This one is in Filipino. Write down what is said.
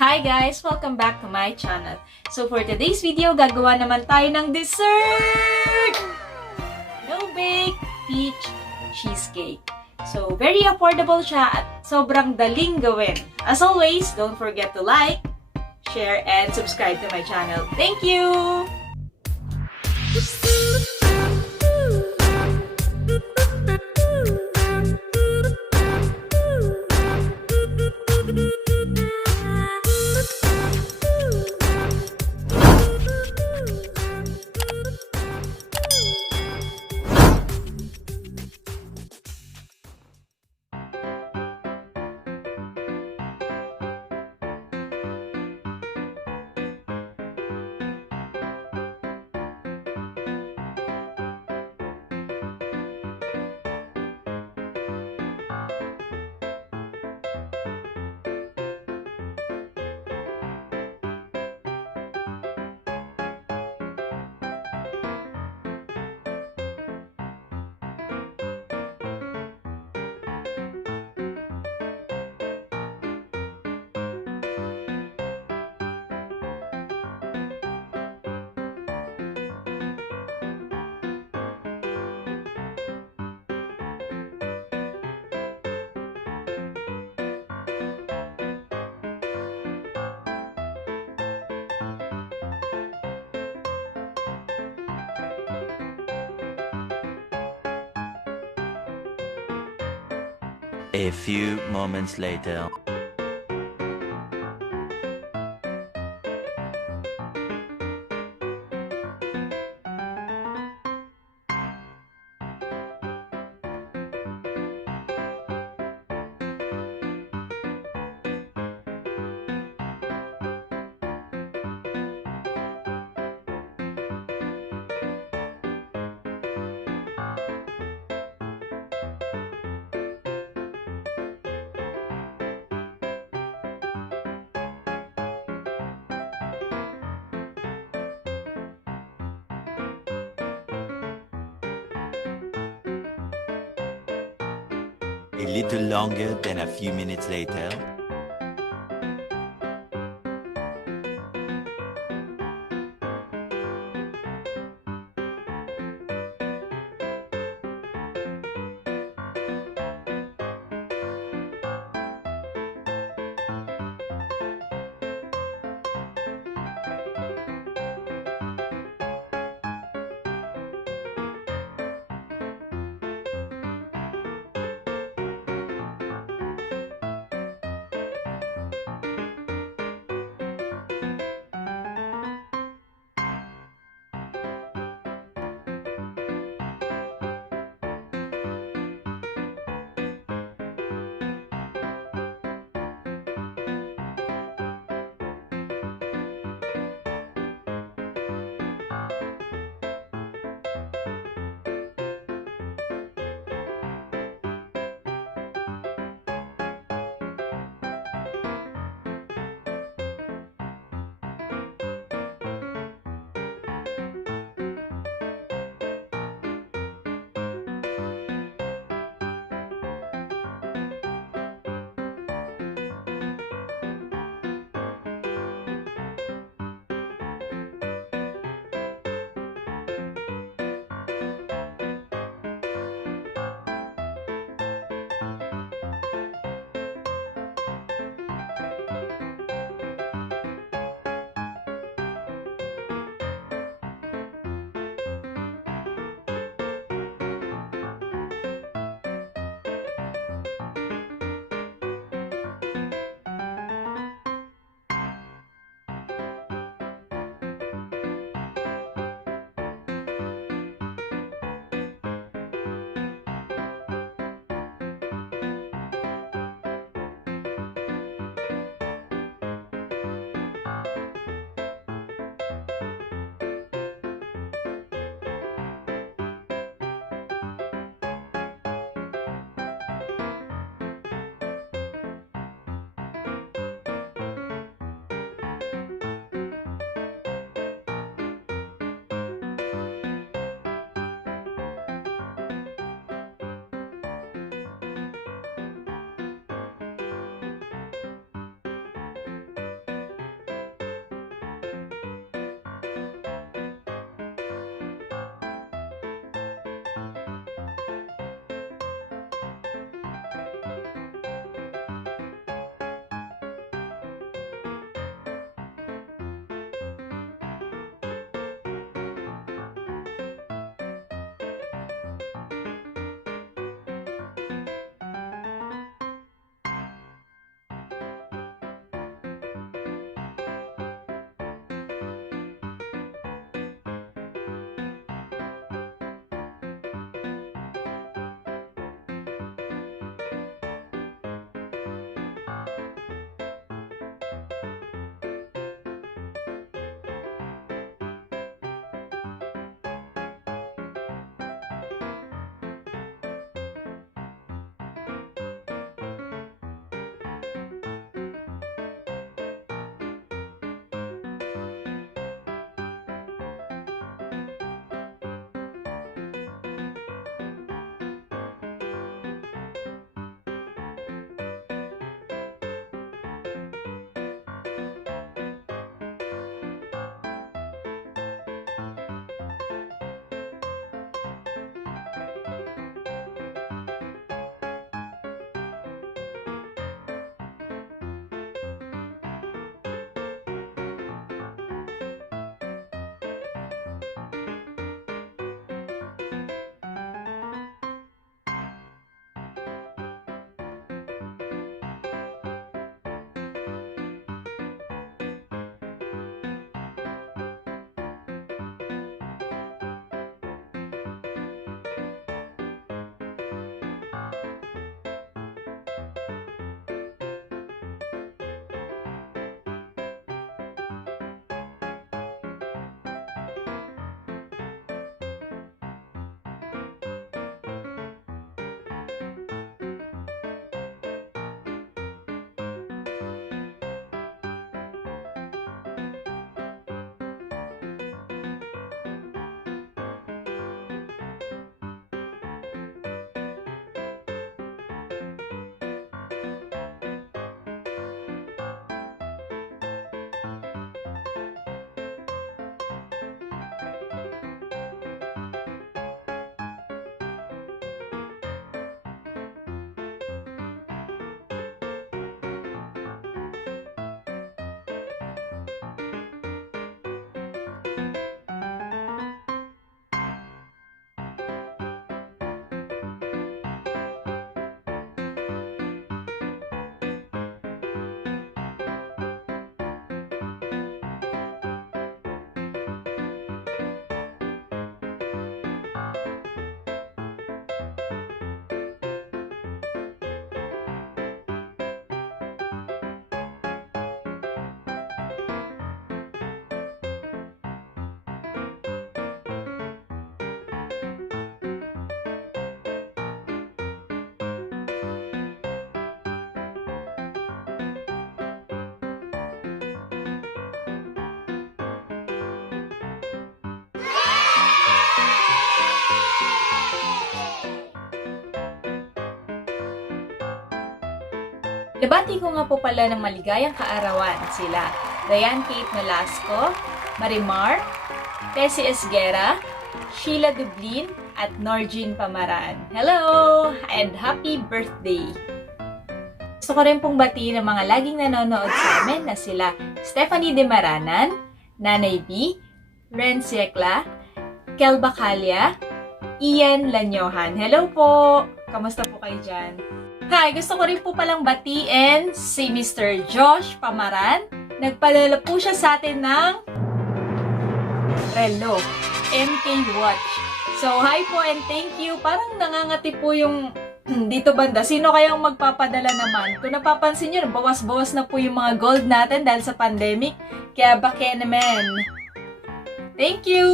Hi guys! Welcome back to my channel. So for today's video, gagawa naman tayo ng dessert! No-bake peach cheesecake. So very affordable siya at sobrang daling gawin. As always, don't forget to like, share, and subscribe to my channel. Thank you! A few moments later. A little longer than a few minutes later. Nabati ko nga po pala ng maligayang kaarawan sila Diane Kate Nolasco, Marimar, Tessie Esguera, Sheila Dublin, at Norgine Pamaran. Hello! And happy birthday! Gusto ko rin pong batiin ng mga laging nanonood sa amin na sila Stephanie De Maranan, Nanay B, Ren Siekla, Kel Bacalya, Ian Lanyohan. Hello po! Kamusta po kayo dyan? Hi! Gusto ko rin po palang batiin si Mr. Josh Pamaran. Nagpadala po siya sa atin ng relo, MK Watch. So, hi po and thank you. Parang nangangati po yung dito banda. Sino kayang magpapadala naman? Kung napapansin nyo, bawas-bawas na po yung mga gold natin dahil sa pandemic. Kaya bake naman. Thank you!